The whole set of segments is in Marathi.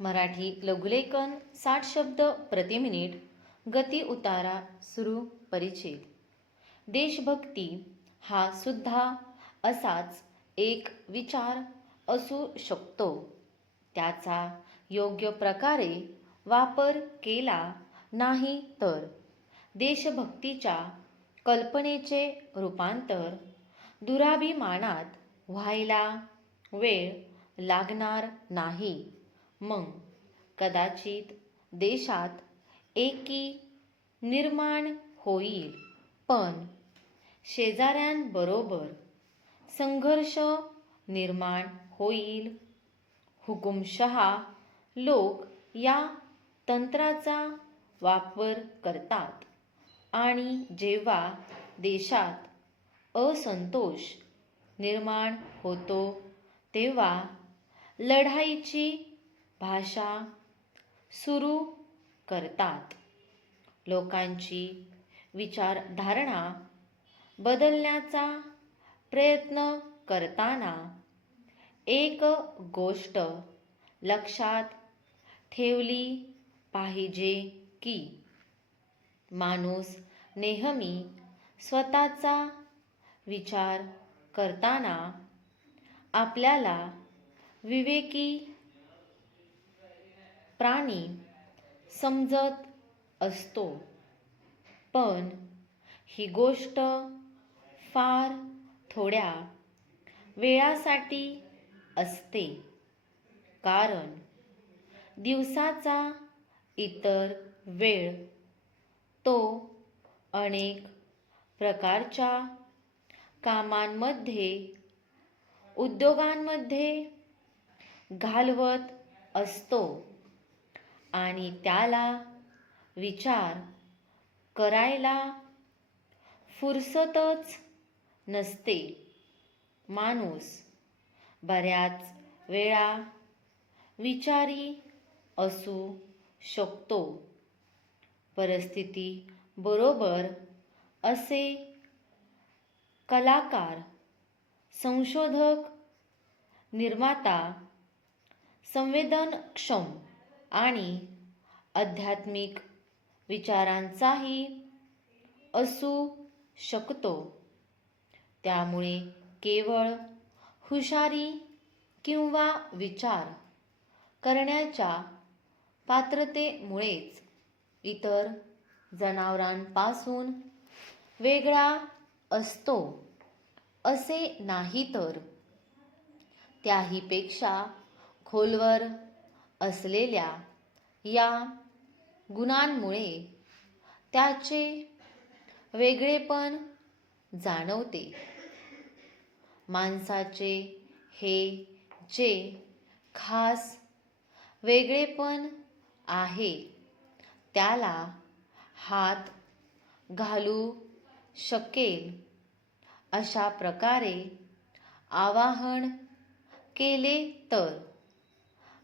मराठी लघुलेखन साठ शब्द प्रति मिनिट गती उतारा सुरू परिचित देशभक्ती हा सुद्धा असाच एक विचार असू शकतो. त्याचा योग्य प्रकारे वापर केला नाही तर देशभक्तीच्या कल्पनेचे रूपांतर दुराभिमानात व्हायला वेळ लागणार नाही. मग कदाचित देशात एकी निर्माण होईल. पण शेजाऱ्यांबरोबर संघर्ष निर्माण होईल. हुकुमशहा लोक या तंत्राचा वापर करतात आणि जेव्हा देशात असंतोष निर्माण होतो तेव्हा लढाईची भाषा सुरू करतात. लोकांची विचारधारणा बदलण्याचा प्रयत्न करताना एक गोष्ट लक्षात ठेवली पाहिजे की माणूस नेहमी स्वतःचा विचार करताना आपल्याला विवेकी प्राणी समजत असतो. पण ही गोष्ट फार थोड्या वेळासाठी असते. कारण दिवसाचा इतर वेळ तो अनेक प्रकारच्या कामांमध्ये उद्योगांमध्ये घालवत असतो. आणि त्याला विचार करायला फुरसतच नसते. माणूस बऱ्याच वेळा विचारी असू शकतो. परिस्थिती बरोबर असे कलाकार संशोधक निर्माता संवेदनक्षम आणि आध्यात्मिक विचारांचाही असू शकतो. त्यामुळे केवळ हुशारी किंवा विचार करण्याच्या पात्रतेमुळेच इतर जनावरांपासून वेगळा असतो असे नाही तर. त्याहीपेक्षा खोलवर असलेल्या या गुणांमुळे त्याचे वेगळेपण जाणवते. माणसाचे हे जे खास वेगळेपण आहे त्याला हात घालू शकेल अशा प्रकारे आवाहन केले तर.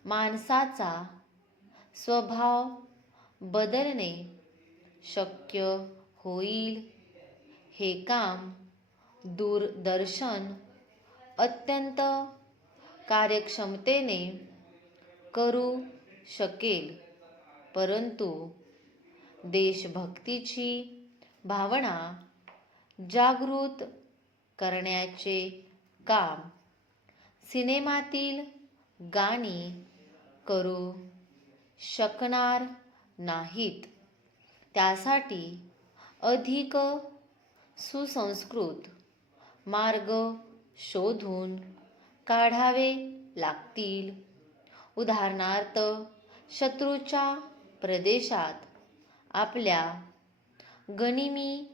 माणसाचा स्वभाव बदलणे शक्य होईल. हे काम दूरदर्शन अत्यंत कार्यक्षमतेने करू शकेल. परंतु देशभक्तीची भावना जागृत करण्याचे काम सिनेमातील गाणी करू शकणार नाहीत. त्यासाठी अधिक सुसंस्कृत मार्ग शोधून काढावे लागतील. उदाहरणार्थ शत्रूच्या प्रदेशात आपल्या गनिमी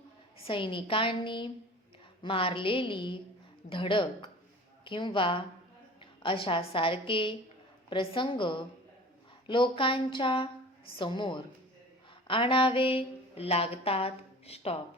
सैनिकांनी मारलेली धडक किंवा अशासारखे प्रसंग लोकांच्या समोर आणावे लागतात स्टॉप